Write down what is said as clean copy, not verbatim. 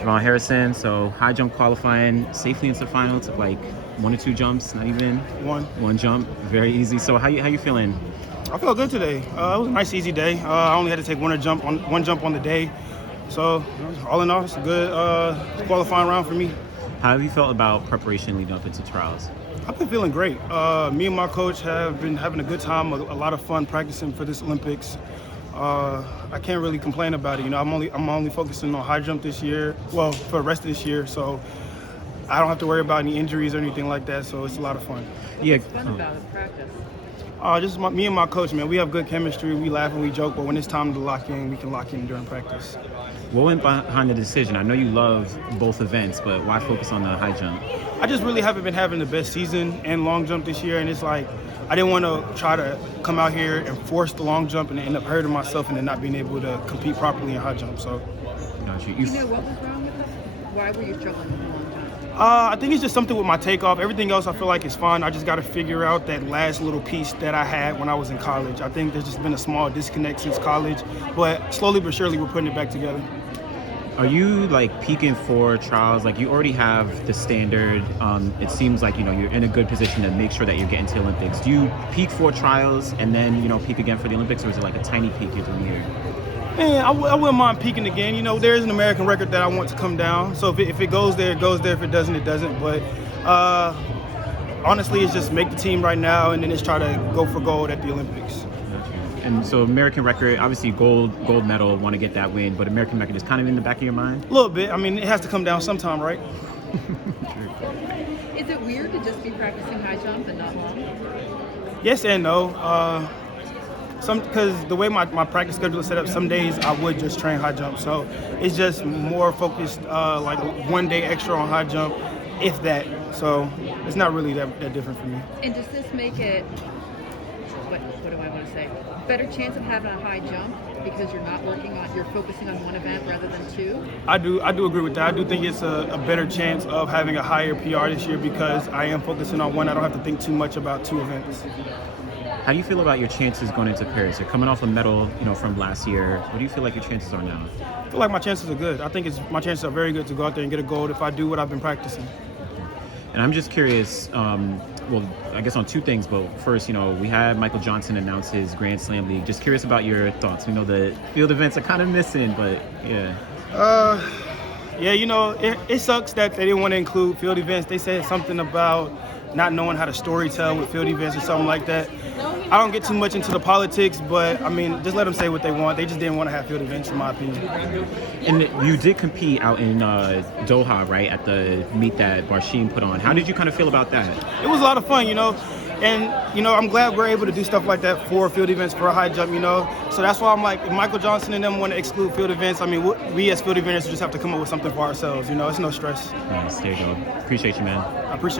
JuVaughn Harrison. So high jump qualifying safely into the final. Took like 1 or 2 jumps, not even one jump. Very easy. So how you feeling? I felt good today. It was a nice, easy day. I only had to take one jump on the day. So all in all, it's a good qualifying round for me. How have you felt about preparation leading up into trials? I've been feeling great. Me and my coach have been having a good time, a lot of fun practicing for this Olympics. I can't really complain about it. You know, I'm only focusing on high jump this year. Well, for the rest of this year, so I don't have to worry about any injuries or anything like that. So it's a lot of fun. Yeah. What's fun about it, practice? Just me and my coach, man. We have good chemistry. We laugh and we joke, but when it's time to lock in, we can lock in during practice. What went behind the decision? I know you love both events, but why focus on the high jump? I just really haven't been having the best season in long jump this year, and it's like I didn't want to try to come out here and force the long jump and end up hurting myself and then not being able to compete properly in high jump. So, Gotcha. Do you know what was wrong with it? Why were you struggling with the long jump? I think it's just something with my takeoff. Everything else I feel like is fine. I just got to figure out that last little piece that I had when I was in college. I think there's just been a small disconnect since college, but slowly but surely we're putting it back together. Are you like peaking for trials? Like you already have the standard. It seems like you're in a good position to make sure that you're getting to the Olympics. Do you peak for trials and then peak again for the Olympics, or is it like a tiny peak you're doing here? Man, I wouldn't mind peaking again. You know, there is an American record that I want to come down. So if it goes there, it goes there. If it doesn't, it doesn't. But honestly, it's just make the team right now and then just try to go for gold at the Olympics. And so American record, obviously gold medal, want to get that win, but American record is kind of in the back of your mind? A little bit. I mean, it has to come down sometime, right? Is it weird to just be practicing high jump and not long? Yes and no. Because the way my practice schedule is set up, some days I would just train high jump. So it's just more focused, like 1 day extra on high jump, if that. So it's not really that different for me. And does this make it, what do I want to say, better chance of having a high jump because you're focusing on one event rather than two? I do agree with that. I do think it's a better chance of having a higher PR this year because I am focusing on one. I don't have to think too much about 2 events. How do you feel about your chances going into Paris? You're coming off a medal, from last year. What do you feel like your chances are now? I feel like my chances are good. I think my chances are very good to go out there and get a gold if I do what I've been practicing. And I'm just curious, well, I guess on 2 things, but first, we had Michael Johnson announce his Grand Slam League. Just curious about your thoughts. We know the field events are kind of missing, but yeah. Yeah, it sucks that they didn't want to include field events. They said something about not knowing how to storytell with field events or something like that. I don't get too much into the politics, but I mean, just let them say what they want. They just didn't want to have field events, in my opinion. And you did compete out in Doha, right, at the meet that Barshim put on. How did you kind of feel about that? It was a lot of fun, and I'm glad we're able to do stuff like that for field events, for a high jump, So that's why I'm like, if Michael Johnson and them want to exclude field events, I mean, we as field eventers just have to come up with something for ourselves, It's no stress. Nice, there you go. Appreciate you, man. I appreciate it.